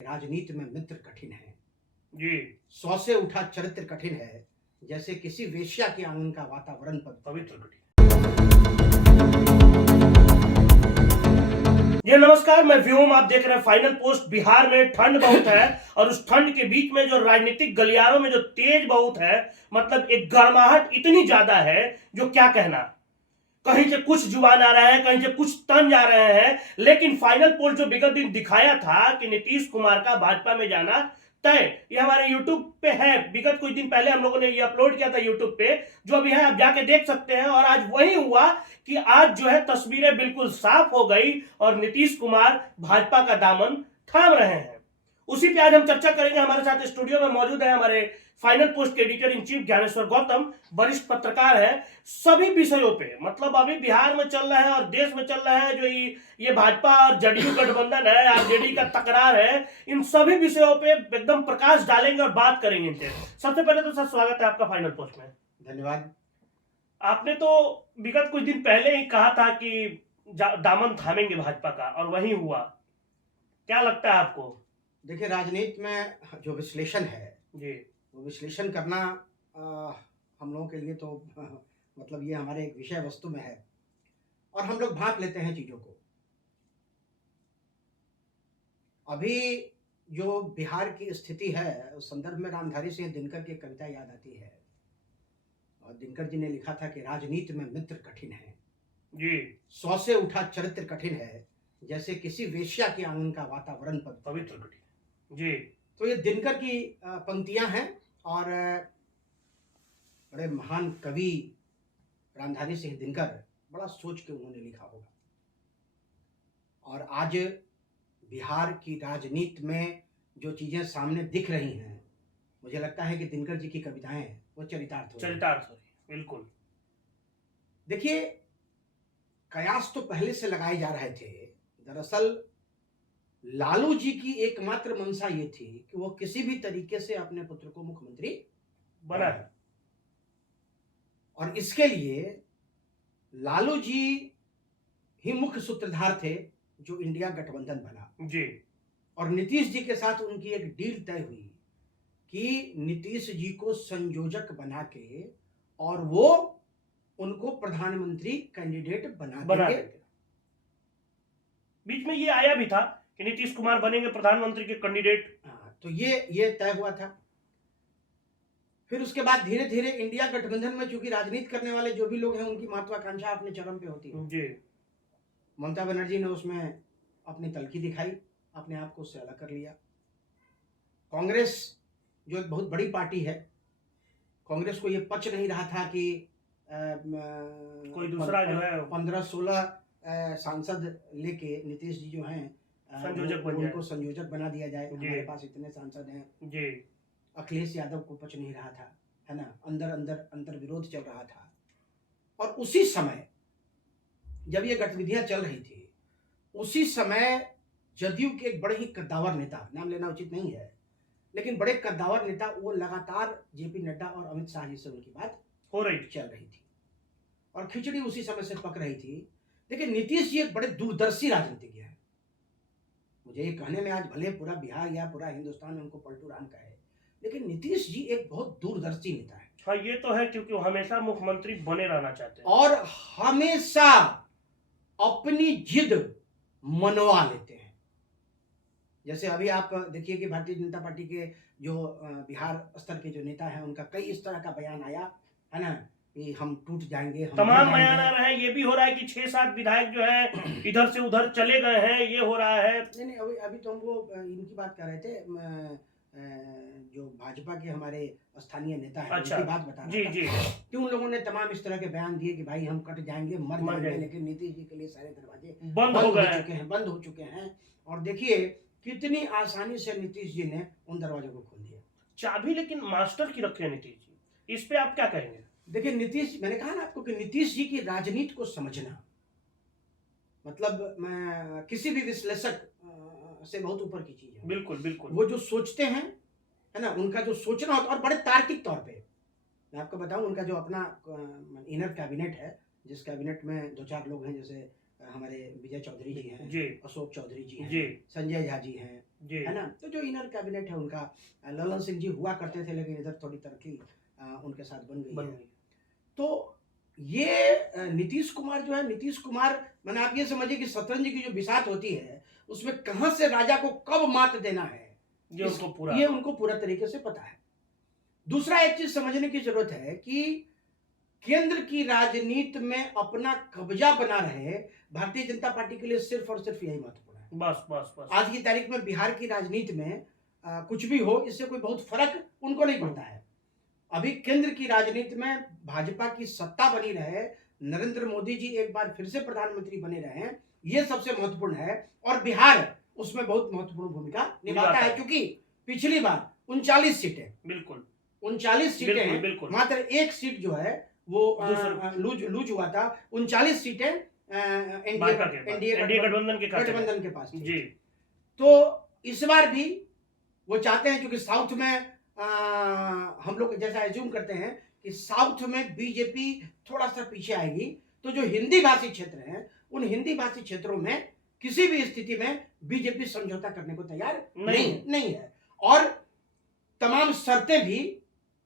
राजनीति में मित्र कठिन है जी। 100 से उठा चरित्र कठिन है, जैसे किसी वेश्या के आंगन का वातावरण पवित्र कठिन। जी नमस्कार, मैं व्योम, आप देख रहे हैं फाइनल पोस्ट। बिहार में ठंड बहुत है और उस ठंड के बीच में जो राजनीतिक गलियारों में जो तेज बहुत है, मतलब एक गर्माहट इतनी ज्यादा है जो क्या कहना। कहीं से कुछ जुबान आ रहा है, कहीं से कुछ तंज आ रहे हैं, लेकिन फाइनल पोल जो विगत दिन दिखाया था कि नीतीश कुमार का भाजपा में जाना तय, ये हमारे यूट्यूब पे है। विगत कुछ दिन पहले हम लोगों ने ये अपलोड किया था यूट्यूब पे, जो अभी है आप जाके देख सकते हैं। और आज वही हुआ कि आज जो है तस्वीरें बिल्कुल साफ हो गई और नीतीश कुमार भाजपा का दामन थाम रहे हैं। उसी पे आज हम चर्चा करेंगे। हमारे साथ स्टूडियो में मौजूद है हमारे फाइनल पोस्ट के editor in chief Dnyaneshwar Gautam, वरिष्ठ पत्रकार है। सभी विषयों पे, मतलब अभी बिहार में चल रहा है और देश में चल रहा है जो ये भाजपा और जदयू गठबंधन है, आरजेडी का तकरार है, इन सभी विषयों पे एकदम प्रकाश डालेंगे और बात करेंगे इनसे। सबसे पहले तो सर स्वागत है आपका फाइनल पोस्ट में। धन्यवाद। आपने तो विगत कुछ दिन पहले ही कहा था कि दामन थामेंगे भाजपा का, और वही हुआ। क्या लगता है आपको? देखिए, राजनीति में जो विश्लेषण है जी, वो विश्लेषण करना हम लोगों के लिए तो मतलब ये हमारे एक विषय वस्तु में है और हम लोग भांप लेते हैं चीज़ों को। अभी जो बिहार की स्थिति है उस संदर्भ में रामधारी सिंह दिनकर की एक कविता याद आती है और दिनकर जी ने लिखा था कि राजनीति में मित्र कठिन है जी, 100 से उठा चरित्र कठिन है, जैसे किसी वेश्या के आंगन का वातावरण पवित्र कठिन। जी, तो ये दिनकर की पंक्तियां हैं और बड़े महान कवि रामधारी सिंह दिनकर बड़ा सोच के उन्होंने लिखा होगा। और आज बिहार की राजनीति में जो चीजें सामने दिख रही हैं, मुझे लगता है कि दिनकर जी की कविताएं वो चरितार्थ हो रही हैं। बिल्कुल। देखिए, कयास तो पहले से लगाए जा रहे थे। दरअसल लालू जी की एकमात्र मंशा ये थी कि वो किसी भी तरीके से अपने पुत्र को मुख्यमंत्री बनाए और इसके लिए लालू जी ही मुख्य सूत्रधार थे जो इंडिया गठबंधन बना जी, और नीतीश जी के साथ उनकी एक डील तय हुई कि नीतीश जी को संयोजक बना के और वो उनको प्रधानमंत्री कैंडिडेट बना देंगे। बीच में ये आया भी था कि नीतीश कुमार बनेंगे प्रधानमंत्री के कैंडिडेट। तो ये तय हुआ था। फिर उसके बाद धीरे धीरे इंडिया गठबंधन में चूंकि राजनीति करने वाले जो भी लोग हैं उनकी महत्वाकांक्षा अपने चरम पे होती है। जी, ममता बनर्जी ने उसमें अपनी तलखी दिखाई, अपने आप को उससे अलग कर लिया। कांग्रेस जो एक बहुत बड़ी पार्टी है, कांग्रेस को ये पच नहीं रहा था कि कोई दूसरा जो है 15-16 सांसद लेके नीतीश जी जो हैं उनको संयोजक बना दिया जाए। हमारे पास इतने सांसद हैं जी। अखिलेश यादव को पच नहीं रहा था, है ना, अंदर अंदर अंतर विरोध चल रहा था। और उसी समय जब ये गतिविधियां चल रही थी, उसी समय जदयू के एक बड़े ही कद्दावर नेता, नाम लेना उचित नहीं है, लेकिन बड़े कद्दावर नेता, वो लगातार जेपी नड्डा और अमित शाह जी से उनकी बात हो रही चल रही थी और खिचड़ी उसी समय से पक रही थी। लेकिन नीतीश जी एक बड़े दूरदर्शी राजनीतिज्ञ हैं। मुझे ये कहने में आज भले पूरा बिहार या पूरा हिंदुस्तान उनको पलटू राम कहे, लेकिन नीतीश जी एक बहुत दूरदर्शी नेता है। हाँ, ये तो है, क्योंकि वो हमेशा मुख्यमंत्री बने रहना चाहते हैं और हमेशा अपनी जिद मनवा लेते हैं। जैसे अभी आप देखिए कि भारतीय जनता पार्टी के जो बिहार स्तर के जो नेता हैं उनका कई इस तरह का बयान आया है ना कि हम टूट जाएंगे, हम तमाम बयान आ रहा है। ये भी हो रहा है कि 6-7 विधायक जो है इधर से उधर चले गए हैं, ये हो रहा है। नहीं, अभी तो हम वो इनकी बात कर रहे थे, जो भाजपा के हमारे स्थानीय नेता हैं, अच्छा, उनकी बात बता रहा था। जी, कि उन लोगों ने तमाम इस तरह के बयान दिए कि भाई हम कट जाएंगे, मर जाएंगे, लेकिन नीतीश जी के लिए सारे दरवाजे बंद हो चुके हैं। और देखिए कितनी आसानी से नीतीश जी ने उन दरवाजों को खोल दिया। चाबी लेकिन मास्टर की रखी है नीतीश जी, इस पे आप क्या कहेंगे? देखिए, नीतीश, मैंने कहा ना आपको कि नीतीश जी की राजनीति को समझना मतलब मैं किसी भी विश्लेषक से बहुत ऊपर की चीज है। बिल्कुल बिल्कुल। वो जो सोचते हैं, है ना, उनका जो सोचना होता है और बड़े तार्किक तौर पे। मैं आपको बताऊं, उनका जो अपना इनर कैबिनेट है, जिस कैबिनेट में 2-4 लोग हैं, जैसे हमारे विजय चौधरी जी हैं, जी अशोक चौधरी जी जी हैं, संजय झा जी हैं, जी है ना। तो जो इनर कैबिनेट है उनका, ललन सिंह जी हुआ करते थे, लेकिन इधर थोड़ी तरक्की उनके साथ बन गई बन है। गई। तो ये नीतीश कुमार जो है, नीतीश कुमार, मैंने आप ये समझिए कि शतरंज की जो बिसात होती है, उसमें कहां से राजा को कब मात देना है, ये उनको पूरा ये उनको पूरा तरीके से पता है। दूसरा एक चीज समझने की जरूरत है कि केंद्र की राजनीति में अपना कब्जा बना रहे भारतीय जनता पार्टी के लिए सिर्फ और सिर्फ यही महत्वपूर्ण है। बस बस बस आज की तारीख में बिहार की राजनीति में कुछ भी हो, इससे कोई बहुत फर्क उनको नहीं पड़ता है। अभी केंद्र की राजनीति में भाजपा की सत्ता बनी रहे, नरेंद्र मोदी जी एक बार फिर से प्रधानमंत्री बने रहे, ये सबसे महत्वपूर्ण है। और बिहार उसमें बहुत महत्वपूर्ण भूमिका निभाता है, क्योंकि पिछली बार 39 सीटें, बिल्कुल 39 सीटें बिल्कुल हैं, बिल्कुल मात्र एक सीट जो है वो लूज हुआ था। 39 सीटें एनडीए गठबंधन के खाते में। गठबंधन के पास थी। जी तो इस बार भी वो चाहते हैं, क्योंकि साउथ में हम लोग जैसा एज्यूम करते हैं कि साउथ में बीजेपी थोड़ा सा पीछे आएगी, तो जो हिंदी भाषी क्षेत्र हैं, उन हिंदी भाषी क्षेत्रों में किसी भी स्थिति में बीजेपी समझौता करने को तैयार नहीं है। और तमाम शर्तें भी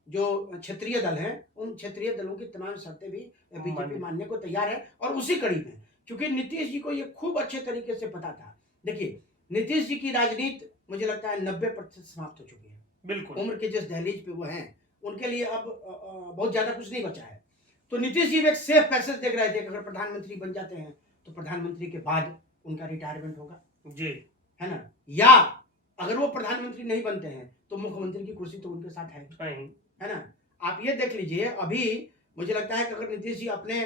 जो क्षेत्रीय दल हैं, उन क्षेत्रीय दलों की तमाम शर्तें भी बीजेपी मानने को तैयार है। और उसी कड़ी में, क्योंकि नीतीश जी को ये खूब अच्छे तरीके से पता था। देखिए, नीतीश जी की राजनीति मुझे लगता है 90% समाप्त हो चुकी है। बिल्कुल उम्र के जिस दहलीज पे वो हैं, उनके लिए अब बहुत ज्यादा कुछ नहीं बचा है। तो नीतीश जी एक सेफ पैसेज देख रहे थे कि अगर प्रधानमंत्री बन जाते हैं तो प्रधानमंत्री के बाद उनका रिटायरमेंट होगा, जी, है ना। या अगर वो प्रधानमंत्री नहीं बनते हैं तो मुख्यमंत्री की कुर्सी तो उनके साथ है ना। आप ये देख लीजिए, अभी मुझे लगता है कि अगर नीतीश जी अपने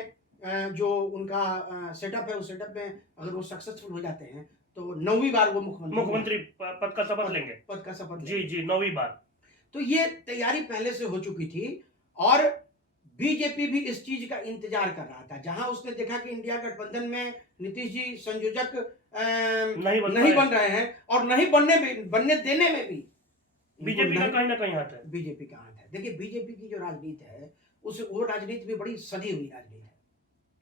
जो उनका सेटअप है, उस सेटअप में अगर वो सक्सेसफुल हो जाते हैं तो 9वीं बार वो मुख्यमंत्री पद का शपथ लेंगे। पद का शपथ जी जी 9वीं बार। तो ये तैयारी पहले से हो चुकी थी, और बीजेपी भी इस चीज का इंतजार कर रहा था। जहां उसने देखा कि इंडिया गठबंधन में नीतीश जी संयोजक नहीं बन रहे हैं, और नहीं बनने देने में भी बीजेपी का कहीं ना कहीं हाथ है। बीजेपी का हाथ है। देखिए, बीजेपी की जो राजनीति है, वो राजनीति भी बड़ी सधी हुई राजनीति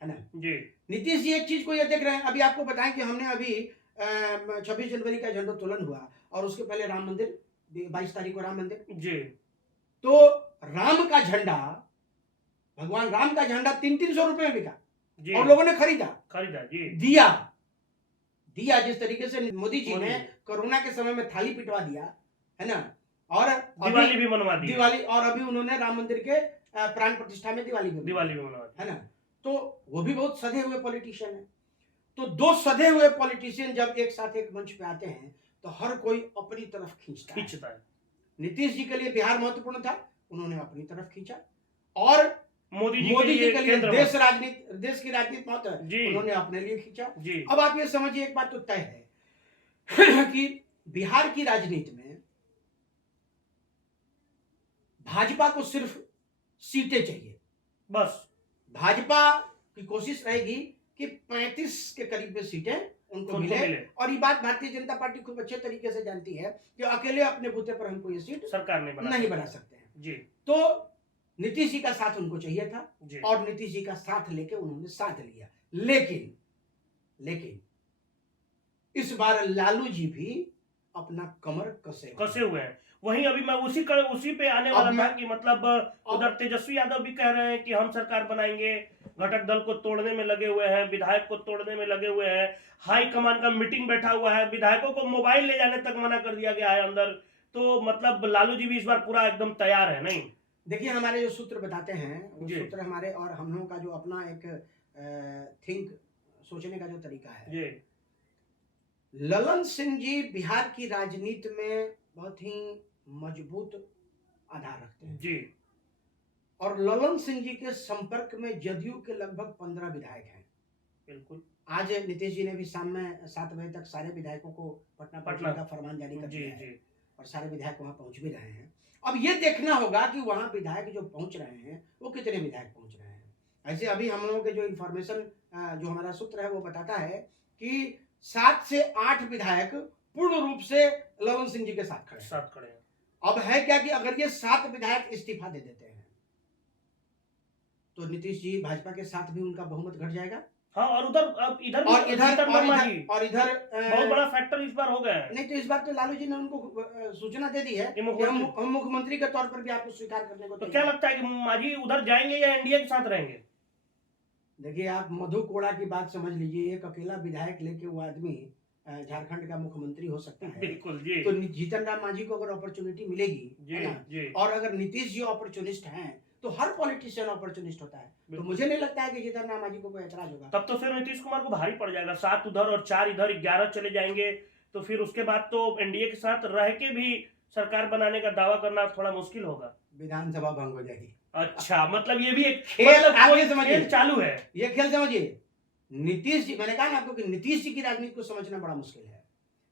है ना जी। नीतीश जी एक चीज को ये देख रहे हैं, अभी आपको बताएं कि हमने अभी 26 जनवरी का झंडोत्तोलन हुआ, और उसके पहले राम मंदिर, 22 तारीख को राम मंदिर जी। तो राम का झंडा, भगवान राम का झंडा 300-300 रुपए में बिका, और लोगों ने खरीदा जी। दिया जिस तरीके से मोदी जी ने कोरोना के समय में थाली पिटवा दिया, है ना। और दिवाली भी मनवा दी, और अभी उन्होंने राम मंदिर के प्राण प्रतिष्ठा में दिवाली भी मनवा दी, है ना। तो वो भी बहुत सधे हुए पॉलिटिशियन है। तो दो सधे हुए पॉलिटिशियन जब एक साथ एक मंच पे आते हैं तो हर कोई अपनी तरफ खींचता है। नीतीश जी के लिए बिहार महत्वपूर्ण था, उन्होंने अपनी तरफ खींचा, और मोदी जी के लिए देश की राजनीति महत्व है, उन्होंने अपने लिए खींचा। अब आप ये समझिए, एक बात तो तय है कि बिहार की राजनीति में भाजपा को सिर्फ सीटें चाहिए, बस। भाजपा की कोशिश रहेगी कि 35 के करीब में सीटें उनको मिले। और ये बात भारतीय जनता पार्टी खूब अच्छे तरीके से जानती है कि अकेले अपने बूते पर हमको ये सीट सरकार नहीं बना सकते हैं जी। तो नीतीश जी का साथ उनको चाहिए था, और नीतीश जी का साथ लेके उन्होंने साथ लिया। लेकिन इस बार लालू जी भी अपना कमर कसे हुए हैं। वहीं अभी मैं उसी पे आने वाला था कि मतलब उधर तेजस्वी यादव भी कह रहे हैं कि हम सरकार बनाएंगे, घटक दल को तोड़ने में लगे हुए हैं, विधायक को तोड़ने में लगे हुए हैं, हाई कमान का मीटिंग बैठा हुआ है, विधायकों को मोबाइल ले जाने तक मना कर दिया गया है अंदर। तो मतलब लालू जी भी इस बार पूरा एकदम तैयार है। नहीं, देखिए, हमारे जो सूत्र बताते हैं, वो सूत्र हमारे और हम लोगों का जो अपना एक सोचने का जो तरीका है, ललन सिंह जी बिहार की राजनीति में बहुत ही मजबूत आधार रखते हैं जी। और ललन सिंह जी के संपर्क में जदयू के लगभग 15 विधायक हैं। बिल्कुल। आज नीतीश जी ने भी शाम में 7 बजे तक सारे विधायकों को पटना का फरमान जारी कर दिया है, और सारे विधायक वहां पहुंच भी रहे हैं। अब ये देखना होगा कि वहां विधायक जो पहुंच रहे हैं वो कितने विधायक पहुंच रहे हैं। ऐसे अभी हम लोगों के जो इन्फॉर्मेशन, जो हमारा सूत्र है, वो बताता है कि 7 से 8 विधायक पूर्ण रूप से ललन सिंह जी के साथ खड़े हैं। अब है क्या कि अगर ये 7 विधायक इस्तीफा दे देते हैं तो नीतीश जी भाजपा के साथ भी उनका बहुमत घट जाएगा, हाँ, और उधर अब इधर और भी इधर जीतन और राम मांझी इधर और इधर बहुत बड़ा फैक्टर इस बार हो गया है। नहीं तो इस बार तो लालू जी ने उनको सूचना दे दी है ये कि मुख्यमंत्री हम मुख्यमंत्री के तौर पर भी आपको स्वीकार करने को तो क्या तैयार हैं। लगता है कि मांझी उधर जाएंगे या एनडीए के साथ रहेंगे? देखिए आप मधु कोड़ा की बात समझ लीजिए, एक अकेला विधायक लेके वो आदमी झारखंड का मुख्यमंत्री हो सकता है। बिल्कुल जी तो जीतन राम मांझी को अगर अपॉर्चुनिटी मिलेगी, जी है ना, जी। और अगर नीतीश जी अपॉर्चुनिस्ट हैं तो हर पॉलिटिशियन अपॉर्चुनिस्ट होता है, तो बिल्कुल। मुझे नहीं लगता है कि जीतन राम मांझी को कोई ऐतराज होगा। तब तो फिर नीतीश कुमार को भारी पड़ जाएगा, 7 उधर और 4 इधर, 11 चले जाएंगे, तो फिर उसके बाद तो एनडीए के साथ रह के भी सरकार बनाने का दावा करना थोड़ा मुश्किल होगा। विधानसभा भंग हो जाएगी। अच्छा, मतलब ये भी एक खेल मतलब आगे कोई समझिए। खेल चालू है। ये खेल समझिए, नीतीश जी, मैंने कहा ना आपको कि नीतीश जी की राजनीति को समझना बड़ा मुश्किल है।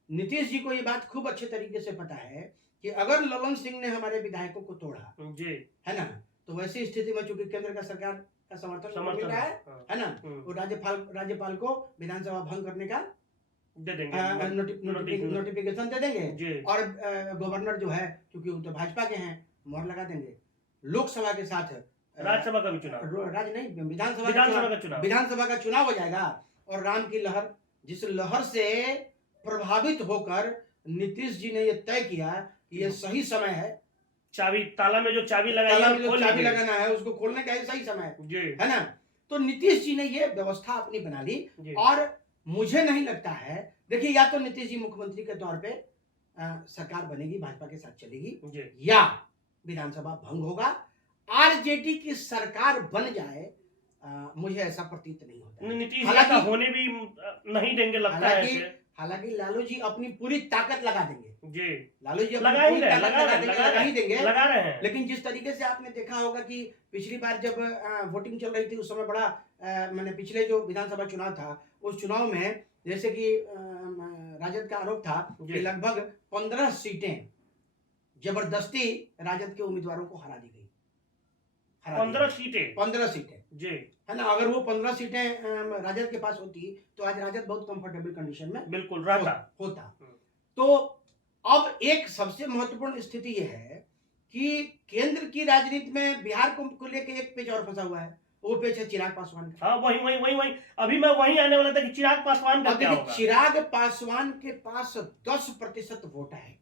नीतीश जी को ये बात खूब अच्छे तरीके से पता है कि अगर ललन सिंह ने हमारे विधायकों को तोड़ा, जी है ना, तो वैसी स्थिति में चूंकि केंद्र का सरकार का समर्थन मिल रहा है, हाँ, है ना, वो राज्यपाल को विधानसभा भंग करने का दे देंगे नोटिफिकेशन दे देंगे, जी और गवर्नर जो है क्योंकि वो तो भाजपा के हैं, मोहर लगा देंगे। लोकसभा के साथ राज्यसभा का भी चुनाव, राज्य नहीं, विधानसभा का चुनाव, विधानसभा का चुनाव हो जाएगा, और राम की लहर, जिस लहर से प्रभावित होकर नीतीश जी ने ये तय किया कि ये सही समय है, चाबी ताला में जो चाबी लगाई ताला है, में जो खोल चाबी लीजिए। लगाना है उसको खोलने का ये सही समय है जी ना। तो नीतीश जी ने ये व्यवस्था अपनी बना ली, जी और मुझे नहीं लगता है, देखिए या तो नीतीश जी मुख्यमंत्री के तौर पे सरकार बनेगी, भाजपा के साथ चलेगी, जी या विधानसभा भंग होगा, आरजेडी की सरकार बन जाए, मुझे ऐसा प्रतीत नहीं होता है। नीतीश जी हालांकि- ऐसा होने भी नहीं देंगे लगता है हालांकि ऐसे। हालांकि लालू जी अपनी पूरी ताकत लगा देंगे, जी लालू जी अपनी लगा ही पूरी रहे, ताकत लगा लगा रहे, देंगे, लगा लगा ही देंगे। लगा रहे हैं। लेकिन जिस तरीके से आपने देखा होगा कि पिछली बार जब वोटिंग चल रही थी उस समय बड़ा मैंने पिछले जो विधानसभा चुनाव था उस चुनाव में जैसे कि राजद का आरोप था जी। कि लगभग 15 सीटें जबरदस्ती राजद के उम्मीदवारों को हरा दी गई। 15 सीटें 15 सीटें, जी है ना। अगर वो 15 सीटें राजद के पास होती तो आज राजद बहुत कंफर्टेबल कंडीशन में बिल्कुल रहता। होता। हम्म। तो अब एक सबसे महत्वपूर्ण स्थिति यह है कि केंद्र की राजनीति में बिहार को लेकर एक पेच और फंसा हुआ है, वो पेच है चिराग पासवान का। हाँ वही अभी मैं वही आने वाला था कि चिराग पासवान का अब क्या देखिए होगा। चिराग पासवान के पास 10% वोट है,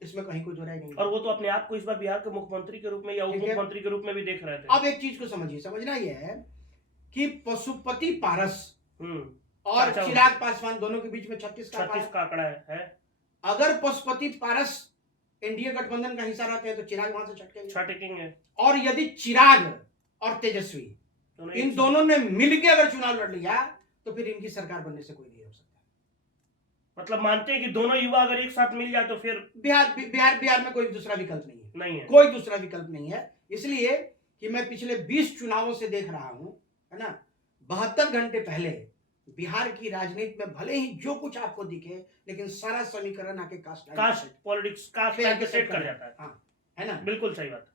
इसमें कहीं कोई दो राय नहीं और है। वो तो अपने आप को इस बार बिहार के मुख्यमंत्री के रूप में या उप ठीक है। मुख्यमंत्री के रूप में भी देख रहे थे। अब एक चीज को समझिए, समझना यह है कि पशुपति पारस और अच्छा, चिराग पासवान दोनों के बीच में 36 का आंकड़ा 36 का आंकड़ा है। अगर पशुपति पारस एनडीए गठबंधन का हिस्सा रहते हैं तो चिराग वहां से छटकेंगे। और यदि चिराग और तेजस्वी इन दोनों ने मिलकर अगर चुनाव लड़ लिया तो फिर इनकी सरकार बनने से कोई नहीं रोक सकता। मतलब मानते हैं कि दोनों युवा अगर एक साथ मिल जाए तो फिर बिहार में कोई दूसरा विकल्प नहीं है, है। कोई दूसरा विकल्प नहीं है। इसलिए कि मैं पिछले 20 चुनावों से देख रहा हूं, है ना, 72 घंटे पहले बिहार की राजनीति में भले ही जो कुछ आपको दिखे लेकिन सारा समीकरण आके कास्ट पॉलिटिक्स कास्ट लाइन पे सेट कर जाता है। हाँ, है ना। बिल्कुल सही बात।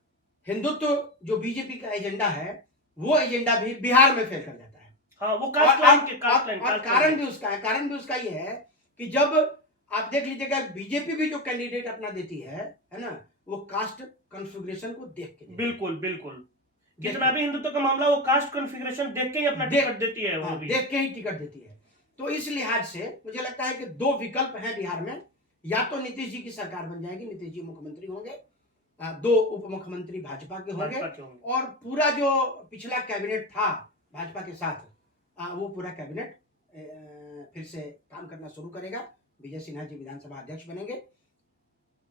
हिंदुत्व जो बीजेपी का एजेंडा है वो एजेंडा भी बिहार में फेल कर जाता है। हाँ वो कास्ट लाइन के कारण भी उसका ये है कि जब आप देख लीजिएगा बीजेपी भी जो कैंडिडेट अपना देती है ना, वो कास्ट कॉन्फ़िगरेशन को देख के बिल्कुल कितना भी हिंदुत्व का मामला वो कास्ट कॉन्फ़िगरेशन देख के ही अपना टिकट देती है। वो भी देख के ही टिकट देती है। तो इस लिहाज से मुझे लगता है कि दो विकल्प हैं बिहार में, या तो नीतीश जी की सरकार बन जाएगी, नीतीश जी मुख्यमंत्री होंगे, 2 उप मुख्यमंत्री भाजपा के होंगे, और पूरा जो पिछला कैबिनेट था भाजपा के साथ वो पूरा कैबिनेट फिर से काम करना शुरू करेगा। विजय सिन्हा जी विधानसभा अध्यक्ष बनेंगे।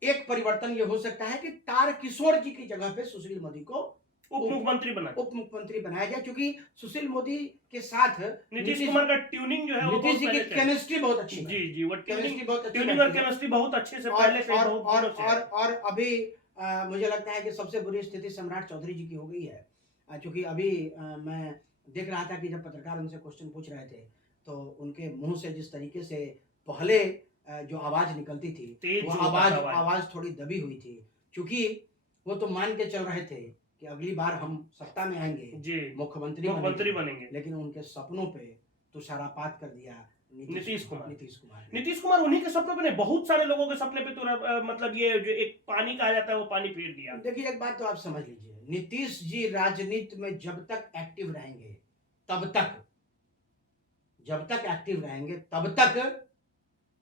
एक परिवर्तन ये हो सकता है कि तारकिशोर जी की जगह पे सुशील मोदी को उप मुख्यमंत्री बनाया जाए, क्योंकि सुशील मोदी के साथ नीतीश कुमार का ट्यूनिंग जो है वो नीतीश जी की केमिस्ट्री बहुत अच्छी है। जी वो केमिस्ट्री बहुत अच्छी ट्यूनिंग और केमिस्ट्री बहुत अच्छे से पहले से और अभी मुझे लगता है कि सबसे बुरी स्थिति सम्राट चौधरी जी की हो गई है, क्योंकि अभी मैं देख रहा था कि जब पत्रकार उनसे क्वेश्चन पूछ रहे थे तो उनके मुंह से जिस तरीके से पहले जो आवाज निकलती थी वो आवाज थोड़ी दबी हुई थी, क्योंकि वो तो मान के चल रहे थे कि अगली बार हम सत्ता में आएंगे, मुख्यमंत्री बनेंगे, लेकिन उनके सपनों पे तुषारापात कर दिया नीतीश कुमार उन्हीं के सपने पे नहीं, बहुत सारे लोगों के सपने पे तो मतलब ये जो एक पानी कहा जाता है वो पानी फेर दिया। देखिए एक बात तो आप समझ लीजिए, नीतीश जी राजनीति में जब तक एक्टिव रहेंगे तब तक जब तक एक्टिव रहेंगे तब तक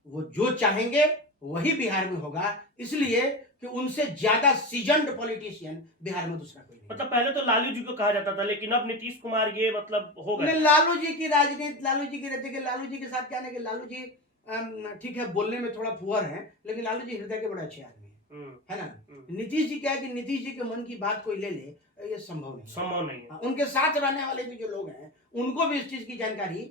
वो जो चाहेंगे वही बिहार में होगा, इसलिए कि उनसे ज्यादा सीजन्ड पॉलिटिशियन बिहार में दूसरा कोई नहीं। मतलब पहले तो लालू जी को कहा जाता था, लेकिन अब नीतीश कुमार ये मतलब हो गए। लालू जी की राजनीति, लालू जी की रहते कि लालू जी के साथ क्या नहीं कि लालू जी ठीक है बोलने में थोड़ा फुहर है, लेकिन लालू जी हृदय के बड़े अच्छे आदमी हैं, है ना। नीतीश जी क्या है कि नीतीश जी के मन की बात कोई ले ले, ये संभव नहीं है। उनके साथ रहने वाले भी जो लोग हैं उनको भी इस चीज की जानकारी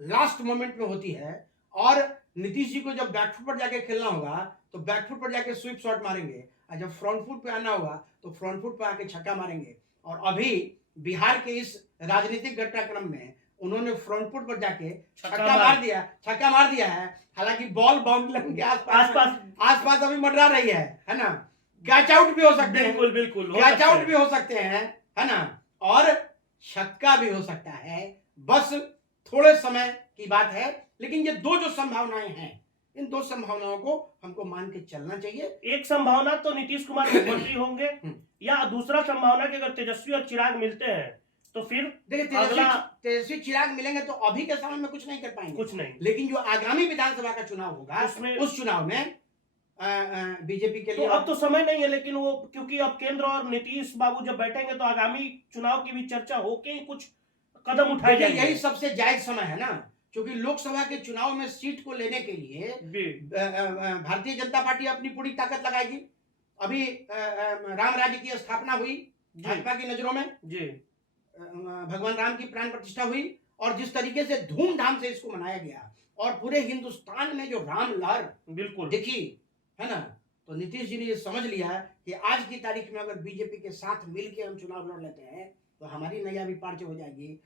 लास्ट मोमेंट में होती है, और नीतीश जी को जब बैकफुट पर जाके खेलना होगा तो बैकफुट पर जाके स्वीप शॉट मारेंगे, और जब फ्रंट फुट पे आना होगा तो फ्रंट फुट पे आके छक्का मारेंगे। और अभी बिहार के इस राजनीतिक घटनाक्रम में उन्होंने फ्रंट फुट पर जाके छक्का मार दिया है। हालांकि बॉल बाउंड्री लाइन के आसपास अभी मंडरा रही है ना। कैच आउट भी हो सकते हैं, बिल्कुल कैच आउट भी हो सकते हैं, है ना, और छक्का भी हो सकता है। बस थोड़े समय की बात है, लेकिन ये दो जो संभावनाएं हैं, इन दो संभावनाओं को हमको मान के चलना चाहिए। एक संभावना तो नीतीश कुमार मुख्यमंत्री होंगे, या दूसरा संभावना कि अगर तेजस्वी और चिराग मिलते हैं तो फिर देखिए तेजस्वी चिराग मिलेंगे तो अभी के समय में कुछ नहीं कर पाएंगे, कुछ नहीं, लेकिन जो आगामी विधानसभा का चुनाव होगा उस चुनाव में बीजेपी के लिए तो अब तो समय नहीं है, लेकिन वो क्योंकि अब केंद्र और नीतीश बाबू जब बैठेंगे तो आगामी चुनाव की भी चर्चा होके ही कुछ कदम उठाए जाएंगे। यही सबसे जायज समय है ना, क्योंकि लोकसभा के चुनाव में सीट को लेने के लिए भारतीय जनता पार्टी अपनी पूरी ताकत लगाएगी। अभी राम राज्य की स्थापना हुई भाजपा की नजरों में जी, भगवान राम की प्राण प्रतिष्ठा हुई, और जिस तरीके से धूमधाम से इसको मनाया गया और पूरे हिंदुस्तान में जो राम लहर बिल्कुल दिखी, है ना, तो नीतीश जी ने ये समझ लिया कि आज की तारीख में अगर बीजेपी के साथ मिलकर हम चुनाव लड़ लेते हैं तो हमारी नैया भी पार हो जाएगी,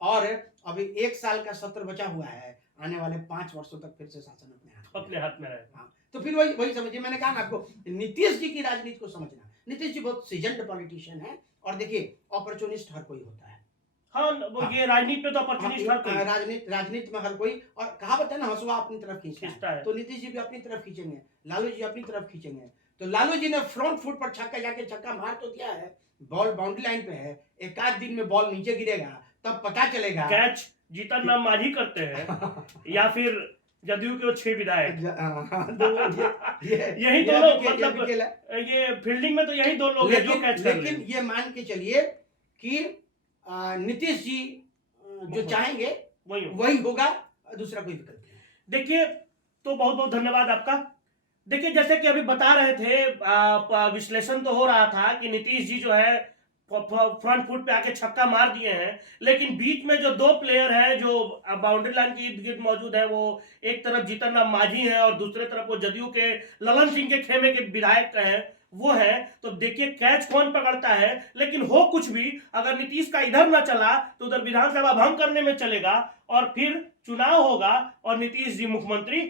और अभी 1 साल का सत्र बचा हुआ है, आने वाले 5 वर्षों तक फिर से शासन अपने हाथ में रहेगा। तो फिर वही समझिए, मैंने कहा ना आपको, नीतीश जी की राजनीति को समझना। नीतीश जी बहुत सीजन्ड पॉलिटिशियन है, और देखिए अपॉर्चुनिस्ट हर कोई होता है। हाँ, ये राजनीति पे तो अपॉर्चुनिस्ट हर कोई, राजनीति में हर कोई, और कहावत है ना, हंसुआ अपनी तरफ खींचता है, तो नीतीश जी भी अपनी तरफ खींचेंगे, लालू जी अपनी तरफ खींचेंगे। तो लालू जी ने फ्रंट फुट पर छक्का मार तो दिया है, बॉल बाउंड्री लाइन पे है, एक आध दिन में बॉल नीचे गिरेगा तब पता चलेगा। कैच जीतन राम मांझी करते हैं या फिर जदयू के 6 विधायक, यही दोनों, मतलब ये फील्डिंग में तो यही दो लोग हैं जो कैच कर रहे हैं। लेकिन ये मान के चलिए कि नीतीश जी जो चाहेंगे वही होगा, दूसरा कोई विकल्प नहीं। देखिए, तो बहुत बहुत धन्यवाद आपका। देखिए, जैसे कि अभी बता रहे थे, विश्लेषण तो हो रहा था कि नीतीश जी जो है फ्रंट फुट पे आके छक्का मार दिए हैं, लेकिन बीच में जो 2 प्लेयर हैं जो बाउंड्री लाइन के इर्द गिर्द मौजूद है, वो एक तरफ जीतन राम मांझी है और दूसरे तरफ वो जदयू के ललन सिंह के खेमे के विधायक हैं, वो है। तो देखिए कैच कौन पकड़ता है, लेकिन हो कुछ भी, अगर नीतीश का इधर ना चला तो उधर विधानसभा भंग करने में चलेगा और फिर चुनाव होगा और नीतीश जी मुख्यमंत्री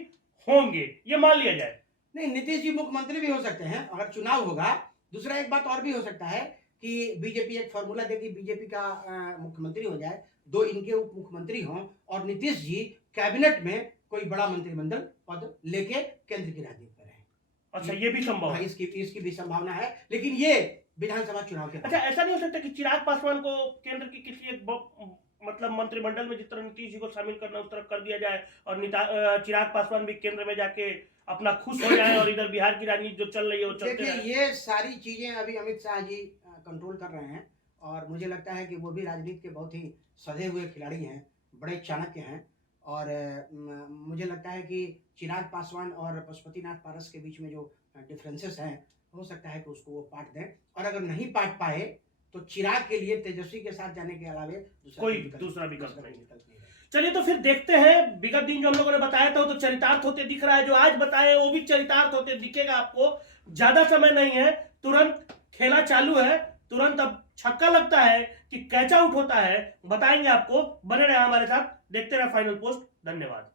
होंगे, ये मान लिया जाए। नहीं, नीतीश जी मुख्यमंत्री भी हो सकते हैं अगर चुनाव होगा। दूसरा एक बात और भी हो सकता है कि बीजेपी एक फॉर्मूला देगी, बीजेपी का मुख्यमंत्री हो जाए, 2 इनके उप मुख्यमंत्री हों, और नीतीश जी कैबिनेट में कोई बड़ा मंत्रिमंडल पद लेके केंद्र की राजनीति करें। अच्छा, ये भी संभव है, इसकी भी संभावना है, लेकिन ये विधानसभा चुनाव के। अच्छा, ऐसा नहीं हो सकता कि चिराग पासवान को केंद्र की किसी एक मतलब मंत्रिमंडल में जिस तरह नीतीश जी को शामिल करना उस तरह कर दिया जाए और चिराग पासवान भी केंद्र में जाके अपना खुश हो जाए और इधर बिहार की राजनीति जो चल रही है वो चलते रहे। ये सारी चीजें अभी अमित शाह जी कंट्रोल कर रहे हैं, और मुझे लगता है कि वो भी राजनीति के बहुत ही सधे हुए खिलाड़ी हैं, बड़े चाणक्य हैं, और मुझे लगता है कि चिराग पासवान और पशुपतिनाथ पारस के बीच में जो डिफरेंसेस हैं, हो सकता है कि उसको वो पाट दें, और अगर नहीं पाट पाए तो चिराग के लिए तेजस्वी के साथ जाने के अलावा कोई दूसरा विकल्प नहीं। चलिए, तो फिर देखते हैं, विगत दिन जो हम लोगों ने बताया था वो तो चरितार्थ होते दिख रहा है, जो आज बताए वो भी चरितार्थ होते दिखेगा आपको। ज्यादा समय नहीं है, तुरंत खेला चालू है, तुरंत अब छक्का लगता है कि कैच आउट होता है, बताएंगे आपको। बने रहे हमारे साथ, देखते रहे फाइनल पोस्ट। धन्यवाद।